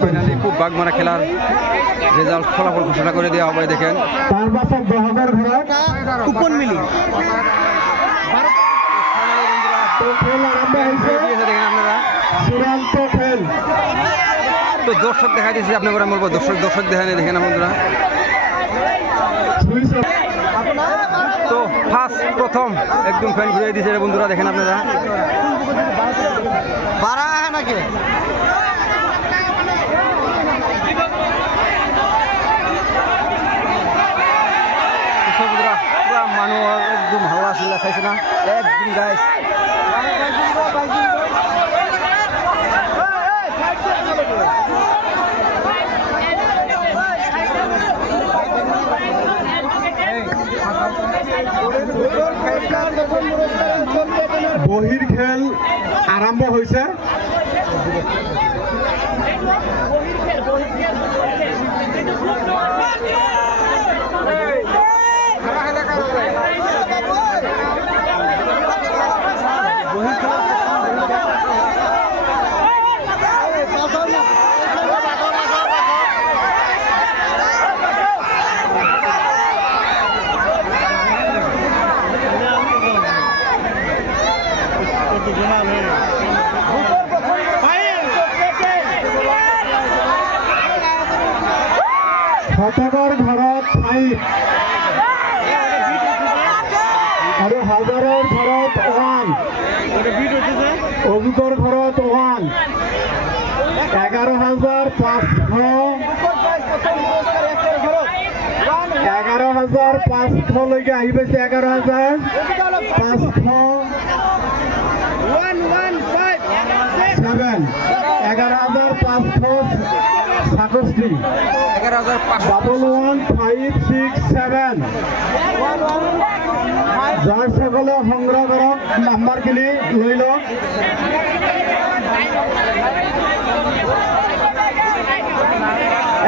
ফাইনালি খুব বাগমারা খেলার রেজাল্ট ফলাফল ঘোষণা করে দেওয়া হবে। দেখেন দেখেন আপনারা তো দর্শক দেখা দিয়েছি আপনাকে আমি বলবো দর্শক দেখা নেই দেখেন বন্ধুরা। তো ফার্স্ট প্রথম একদম ফ্যান ঘুরিয়ে দিয়েছে বন্ধুরা দেখেন আপনারা। পুরা মানুষ একদম হাল্লা চিল্লা খাইছে না একদম গাইস। বহির খেল আরম্ভ হয়েছে। শতকর ঘৰত 5 আৰু হাজাৰৰ ঘৰত 1 অভিকৰ ঘৰত 1 11,500 লৈকে আহি পাইছে। 11,500 11,567 11,567 যাৰ সকলে সংগ্ৰহ কৰক নাম্বাৰখিনি লৈ লওক।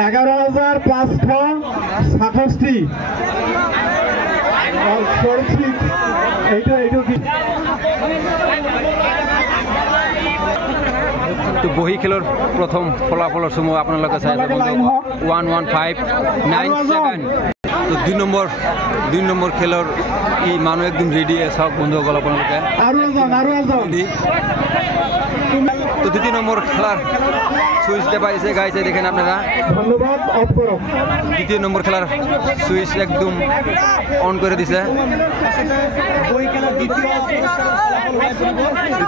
11,567 এইটো কি তো বহি খেলৰ প্ৰথম ফলাফলৰ সময় আপোনালোকে চাই আছে বন্ধু 11597। তো 2 নম্বৰ খেলৰ ই মানুহ একদম ৰেডি চাওক বন্ধুসকল আপোনালোকে। তো 2 নম্বৰ খেলাৰ সুইচ পাইছে গাইছে দেখেন আপনাৰা। ধন্যবাদ। 2 নম্বৰ খেলাৰ সুইচ একদম অন কৰে দিছে।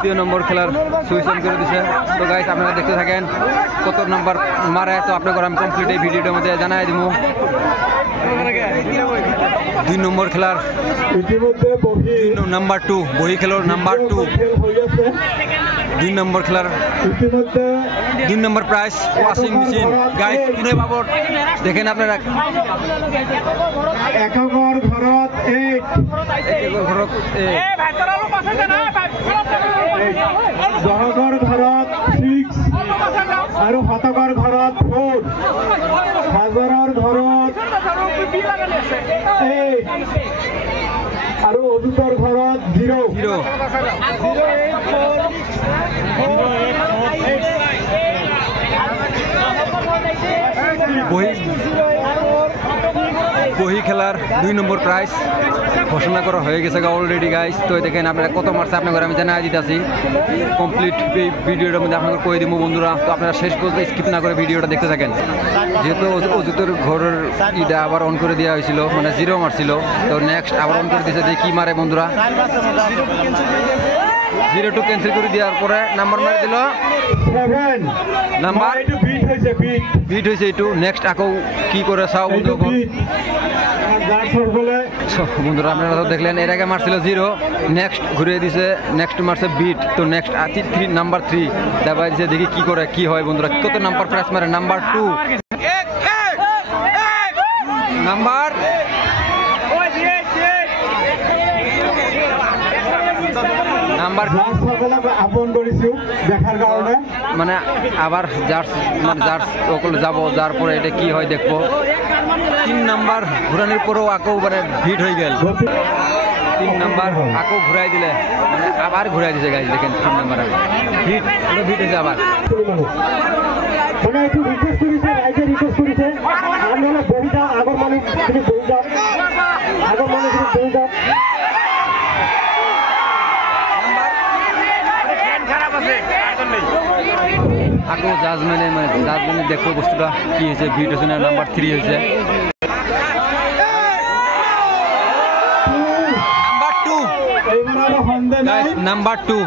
2 নম্বৰ খেলার সুইচ অন করে দিছে। তো গাইস আপনারা দেখতে থাকেন কত নাম্বার মারে। তো আপনাদের আমি কমপ্লিট এই ভিডিওটার মধ্যে জানাই দিব। 2 নম্বৰ খেলাৰ ইতিমধ্যে নাম্বাৰ 2 বহি খেলাৰ নাম্বাৰ 2 2 নম্বৰ খেলাৰ ইতিমধ্যে 2 number prize washing machine guys কোনে বাবদ দেখেন আপনাৰা। এককৰ ঘৰত 8 দহকৰ ঘৰত 6 আৰু শতকৰ ঘৰত 4 হাজাৰৰ ঘৰত 8 আৰু অভিকৰ ঘৰত 0 বহি খেলাৰ 2 নম্বৰ প্রাইজ ঘোষণা করা হয়ে গেছে অলরেডি গাইস। তো দেখেন আপনারা কত মারছে আপনাদের আমি জানাই দিতেছি কমপ্লিট এই ভিডিওটার মধ্যে আপনাদের কয়ে দিব বন্ধুরা। তো আপনারা শেষ পর্যন্ত স্কিপ না করে ভিডিওটা দেখতে থাকেন। যেহেতু অজিতের ঘরের ইটা আবার অন করে দেওয়া হয়েছিল মানে 0 মারছিল। তো নেক্সট আবার অন করে দিয়েছে যে কি মারে বন্ধুরা। 0 ক্যান্সেল করে দেওয়ার পরে নাম্বার মারি দিল 7 নাম্বার বিট হয়েছে এইটু। নেক্সট আকৌ কি করে চাও বন্ধুগণ। বন্ধুরা আপনারা তো দেখলেন এর আগে মারছিল 0 নেক্সট ঘুরিয়ে দিছে নেক্সট মারছে বিট। তো নেক্সট নাম্বার 3 দাবাই দিছে দেখি কি করে কি হয় বন্ধুরা। কত নাম্বার প্রাইস মারে নাম্বার 2 নাম্বার নাম্বার আপন করেছি দেখার কারণে মানে আবার জার্স মানে জার্স ওগুলো যাবো যার পরে এটা কি হয় দেখবো। 3 নাম্বার ঘুরানোর পরেও আকৌ মানে ভিড় হয়ে গেল। 3 নাম্বার আকো ঘুরাই দিলে মানে আবার ঘুরাই দিছে গাইস দেখেন 3 নাম্বার হিট পুরো হিট হইছে আবার মানে একটু রিকোয়েস্ট করেছে রাইটে রিকোয়েস্ট করেছে আমরা বইটা আগর মানে তুমি বইটা আগর মানে তুমি বইটা আকো জাজমেন্টে মানে জাজমেন্টে দেখো বস্তুটা কি হয়েছে ভিট হয়েছে না নাম্বার 3 হয়েছে নাম্বার 2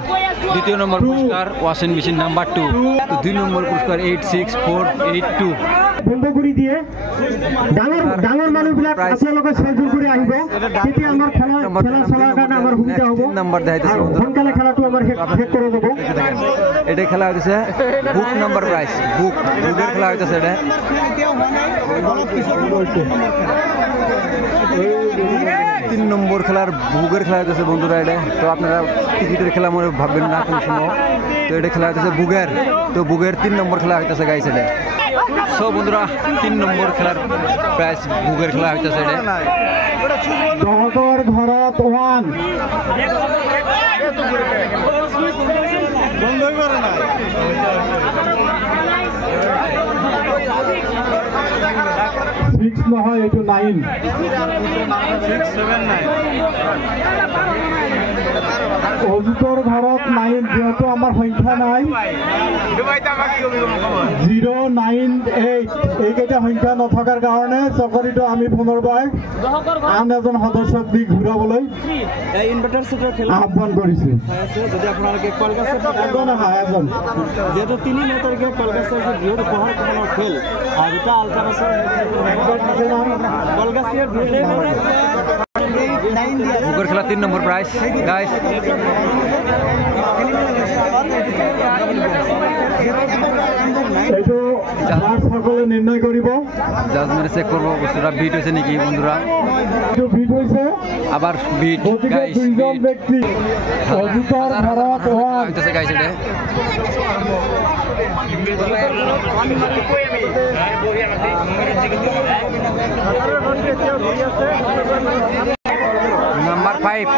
দ্বিতীয় নম্বর পুরস্কার ওয়াশিং মেশিন নাম্বার 2 তো 2 নম্বর পুরস্কার 86482 বন্ধ কৰি দিয়ে ডাঙৰ মানুহবিলাক আপোনালোকে সহযোগ কৰি আহিব তেতিয়া আমাৰ খেলা চলাৰ কাৰণে আমাৰ সুবিধা হ'ব নাম্বাৰ দেখাইতেছে সোনকালে খেলাটো আমাৰ শেষ কৰা যাব এটা খেলা হইতেছে বুক নাম্বার প্রাইস বুকের খেলা হইতেছে এটা 3 নম্বর খেলার বুকের খেলা হইতেছে বন্ধুরা এটা তো আপনারা টিকিটের খেলা মনে ভাববেন না কোন সময় তো এটা খেলা হইতেছে বুকের তো বুকের 3 নম্বর খেলা হইতেছে গাইস এটা সো বন্ধুরা 3 নম্বর খেলার প্রাইস বুকের খেলা হইতেছে এটা দহগৰ ঘৰত ওৱান বন্ধই কৰে না সিক্স নহয় এইটো 9 অজিতৰ ঘৰত 9 যেহেতু আমাৰ সংখ্যা নাই 098 এইকেইটা সংখ্যা নথকাৰ কাৰণে চকৰিটো আমি পুনৰবাৰ আন এজন সদস্যক দি ঘূৰাবলৈ আহ্বান কৰিছোঁ যদি আপোনালোকে কলকাতা এজন নহয় এজন যেহেতু 3 মে তাৰিখে কলকাতাৰ যে বৃহৎ উপহাৰ কোনৰ খেল আৰু এটা আলটাৰাছৰ কলকাতাৰ বুকেৰ খেলা 3 নম্বৰ প্ৰাইস গাইস এইটো সকলে নিৰ্ণয় কৰিব জাজমেন্ট চেক কৰব বস্তুটা বিট হইছে নাকি বন্ধুৰা এইটো বিট হইছে আবাৰ বিট গাইস দুইজন ব্যক্তি অজিতৰ ঘৰত হইতেছে গাইস এটা নাম্বাৰ 5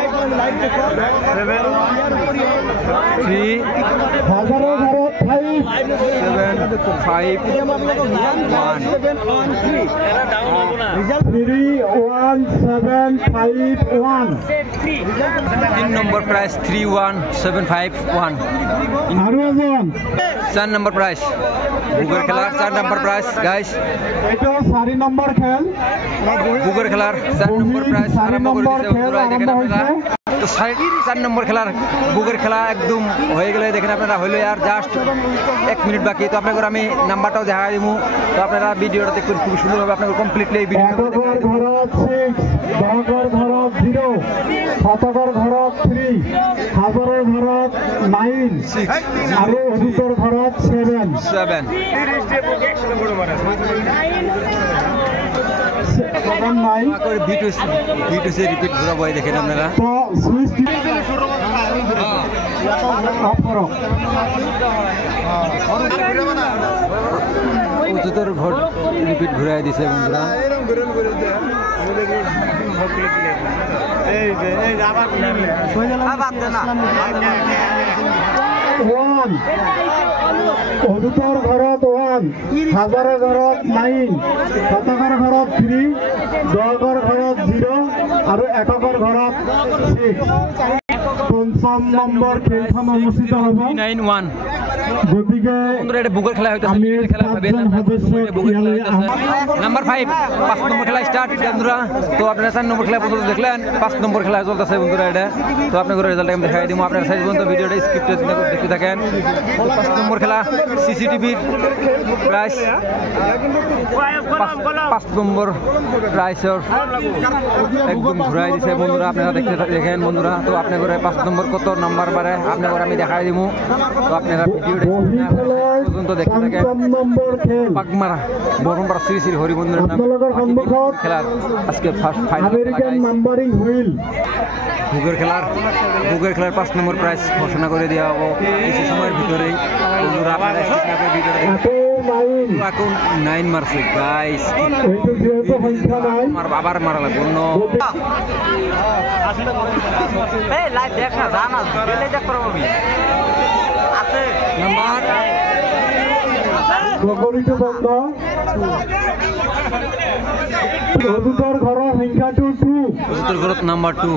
3 হাজাৰৰ ঘৰত 5 7 5 3151 3 নম্বৰ প্ৰাইস 31751 আৰু এজন 4 নম্বৰ প্ৰাইস বুকেৰ খেলাৰ 4 নম্বৰ প্ৰাইস গাইস এইটো 4 নম্বৰ খেল বুকের খেলার 4 নম্বর প্রাইস আরম্ভ করে দিয়েছে বন্ধুরা দেখেন আপনারা তো 4 নম্বর খেলার বুকের খেলা একদম হয়ে গেলে দেখেন আপনারা হইলো আর জাস্ট 1 মিনিট বাকি তো আপনাদের আমি নাম্বারটাও দেখাই দিমু তো আপনারা ভিডিওটা দেখুন খুব সুন্দর হবে আপনাদের কমপ্লিটলি এই ভিডিওটা একগৰ ঘৰত 6 দহগৰ ঘৰত 0 শতকৰ ঘৰত 3 হাজাৰৰ ঘৰত 9 আৰু অজিতৰ ঘৰত 7 নাই করে ভিডিও সে রিপিট ঘুরা বই দেখেন আপনারা তো সুইচ অফ করো অজিতর ঘর রিপিট ঘুরাই দিছে বন্ধুরা অজিতৰ ঘৰত 1 হাজাৰৰ ঘৰত 9 শতকৰ ঘৰত 3 দহগৰ ঘৰত 0 আৰু এককৰ ঘৰত 6 পঞ্চম নম্বৰ খেলখন অনুষ্ঠিত হ'ব 91 গতিকে বন্ধুরা এটা বুকের খেলা হইতাছে ক্রিকেট খেলা ভাবেন না বুকের খেলা হইতাছে নাম্বার 5 5 নম্বর খেলা স্টার্ট বন্ধুরা তো আপনারা 4 নম্বর খেলা পর্যন্ত দেখলেন 5 নম্বর খেলা চলতেছে বন্ধুরা এটা তো আপনাদের রেজাল্ট আমি দেখাই দিমু আপনারা সাইজ পর্যন্ত ভিডিওটা স্ক্রিপ্টেড দেখতে থাকেন 5 নম্বর খেলা সিসিটিভি প্রাইস 5 নম্বর প্রাইসের একদম ঘুরাই দিছে বন্ধুরা আপনারা দেখেন বন্ধুরা তো আপনাদের 5 নম্বর কত নাম্বার বারে আপনাদের আমি দেখাই দিমু তো আপনারা ভিডিওটা পর্যন্ত তো দেখতে থাকেন। ৫ নম্বর খেল পাকমারা বরমপাড়া শ্রী শ্রী হরিমন্দিরের নামে আপনাদের সম্মুখত খেলার আজকে first final American numbering wheel বুকের খেলার 5 নম্বর প্রাইজ ঘোষণা করে দেওয়া হবো কিছু সময়ের ভিতরেই। বন্ধুরা আপনারা skip না করে ভিডিওটা দেখুন। এখন 9 মারছে গাইস, আবার মারা লাগবে অন্য প্রকলিত বন্ধ চতুর্থর ঘর সংখ্যা 2 ঘরত নাম্বার 2।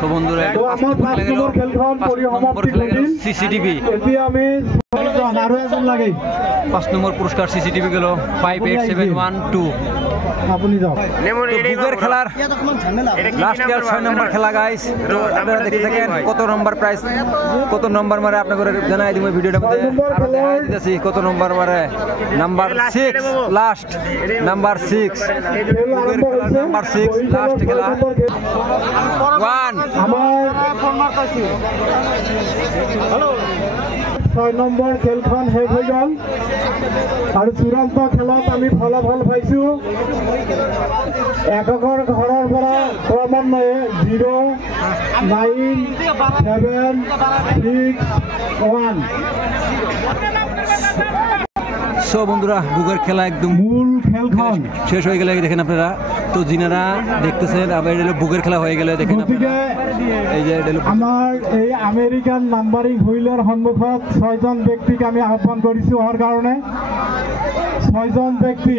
তো বন্ধুরা তো আমার 5 নম্বর খেলখন পরিসমাপ্তি ঘটিল। সিসিটিভি এতিয়া আমি আৰু এজন লাগে 5 নম্বর পুরস্কার সিসিটিভি গেল 58712। আপুনি যাওক। বুকের খেলার লাস্ট ইয়ার 6 নম্বর খেলা গাইস। তো আপনারা দেখতে থাকেন কত নম্বর প্রাইস, কত নম্বর মারে আপনাদের জানাই দিব ভিডিওটার মধ্যে। আর দেখাই দিতেছি কত নম্বর মারে। নাম্বার 6 লাস্ট, নাম্বার 6 বুকের খেলার নাম্বার 6 লাস্ট খেলা 1। আমাৰ 6 নম্বৰ খেলখন শেষ হৈ গ'ল আৰু চূড়ান্ত খেলত আমি ফলাফল পাইছোঁ। এককৰ ঘৰৰ পৰা ক্ৰমান্বয়ে 0, 9, 7, 6, 1। সো বন্ধুরা বুকের খেলা একদম মূল খেলখন শেষ হয়ে গেলে দেখেন আপনারা। তো যিনারা দেখতেছেন আবার এটা হলো বুকের খেলা হয়ে গেলে দেখেন গতিকে এই যে এটা হলো আমাৰ এই আমেৰিকান নাম্বাৰিং হুইলৰ সন্মুখত 6জন ব্যক্তিক আমি আহ্বান কৰিছোঁ অহাৰ কাৰণে। 6জন ব্যক্তি